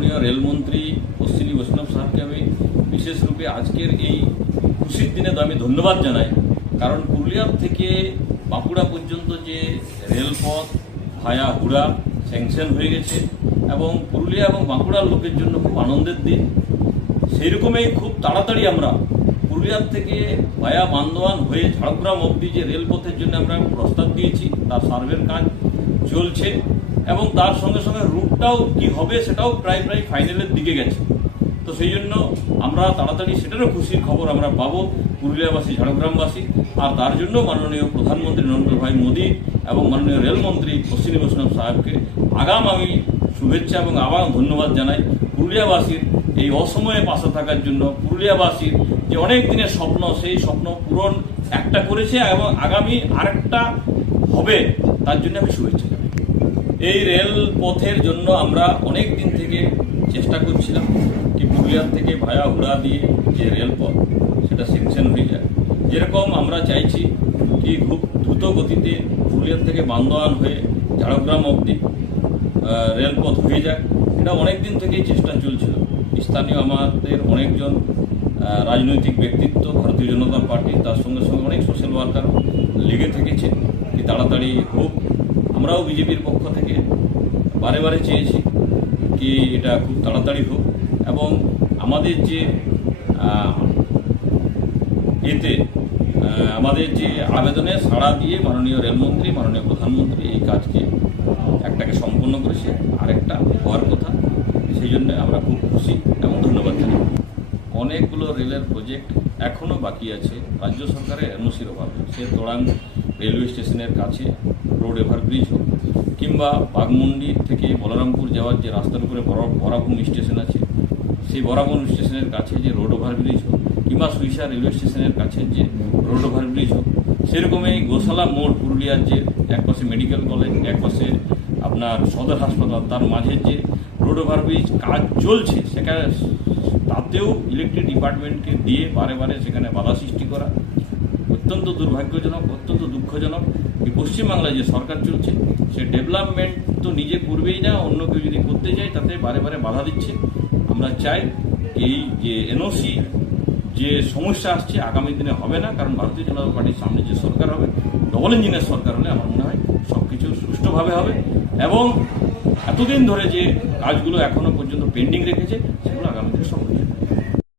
মাননীয় রেলমন্ত্রী অশ্বিনী বৈষ্ণব সাহেবকে আমি বিশেষ রূপে আজকের এই খুশির দিনে আমি ধন্যবাদ জানাই। কারণ পুরুলিয়ার থেকে বাঁকুড়া পর্যন্ত যে রেলপথ ভায়া হুড়া স্যাংশন হয়ে গেছে এবং পুরুলিয়া এবং বাঁকুড়ার লোকের জন্য খুব আনন্দের দিন। সেই রকমই খুব তাড়াতাড়ি আমরা পুরুলিয়ার থেকে ভায়া বান্দোয়ান হয়ে ঝাড়গ্রাম অবধি যে রেলপথের জন্য আমরা প্রস্তাব দিয়েছি তার সার্ভের কাজ চলছে এবং তার সঙ্গে সঙ্গে রুটটাও কি হবে সেটাও প্রায় ফাইনালের দিকে গেছে। তো সেই জন্য আমরা তাড়াতাড়ি সেটারও খুশির খবর আমরা পাবো পুরুলিয়াবাসী ঝাড়গ্রামবাসী। আর তার জন্য মাননীয় প্রধানমন্ত্রী নরেন্দ্র ভাই মোদী এবং মাননীয় রেলমন্ত্রী অশ্বিনী বৈষ্ণব সাহেবকে আগাম আমি শুভেচ্ছা এবং আবার ধন্যবাদ জানাই। পুরুলিয়াবাসীর এই অসময়ে পাশে থাকার জন্য, পুরুলিয়াবাসীর যে অনেক দিনের স্বপ্ন সেই স্বপ্ন পূরণ একটা করেছে এবং আগামী আরেকটা হবে তার জন্য আমি শুভেচ্ছা জানাই। এই রেল পথের জন্য আমরা অনেক দিন থেকে চেষ্টা করছিলাম কি পুরুলিয়ার থেকে ভায়া হুড়া দিয়ে যে রেলপথ সেটা সেকশন হয়ে যায়। যেরকম আমরা চাইছি কি খুব দ্রুত গতিতে পুরুলিয়ার থেকে বান্দোয়ান হয়ে ঝাড়গ্রাম অবধি রেলপথ হয়ে যাক, এটা অনেক দিন থেকেই চেষ্টা চলছিল। স্থানীয় আমাদের অনেকজন রাজনৈতিক ব্যক্তিত্ব, ভারতীয় জনতা পার্টি, তার সঙ্গে সঙ্গে অনেক সোশ্যাল ওয়ার্কারও লেগে থেকেছে কি তাড়াতাড়ি হোক। আমরাও বিজেপির পক্ষ থেকে বারে চেয়েছি কি এটা খুব তাড়াতাড়ি হোক এবং আমাদের যে আমাদের যে আবেদনে সাড়া দিয়ে মাননীয় রেলমন্ত্রী, মাননীয় প্রধানমন্ত্রী এই কাজকে একটাকে সম্পন্ন করেছে, আরেকটা হওয়ার কথা। সেই জন্য আমরা খুব খুশি এবং ধন্যবাদ জানাই। অনেকগুলো রেলের প্রজেক্ট এখনও বাকি আছে রাজ্য সরকারের এনওসির অভাবে। সে তোড়াং রেলওয়ে স্টেশনের কাছে রোড ওভারব্রিজ হোক, কিংবা বাঘমুন্ডি থেকে বলরামপুর যাওয়ার যে রাস্তার উপরে বরাভূম স্টেশন আছে সেই বরাভূম স্টেশনের কাছে যে রোড ওভারব্রিজ হোক, কিংবা সুইসা রেলওয়ে স্টেশনের কাছে যে রোড ওভারব্রিজ হোক। সেরকমই গোশালা মোড় পুরুলিয়ার যে একপাশে মেডিকেল কলেজ, একপাশে আপনার সদর হাসপাতাল, তার মাঝে যে রোড ওভারব্রিজ কাজ চলছে সেখানে তাতেও ইলেকট্রিক ডিপার্টমেন্টকে দিয়ে বারে সেখানে বাধা সৃষ্টি করা অত্যন্ত দুর্ভাগ্যজনক, অত্যন্ত দুঃখজনক। এই পশ্চিমবাংলায় যে সরকার চলছে সে ডেভেলপমেন্ট তো নিজে করবেই না, অন্য কেউ যদি করতে যায় তাতে বারে বাধা দিচ্ছে। আমরা চাই এই যে এনওসি যে সমস্যা আসছে আগামী দিনে হবে না, কারণ ভারতীয় জনতা পার্টির সামনে যে সরকার হবে ডবল ইঞ্জিনের সরকার হলে আমার মনে হয় সব কিছু সুষ্ঠুভাবে হবে এবং এতদিন ধরে যে কাজগুলো এখনো পর্যন্ত পেন্ডিং রেখেছে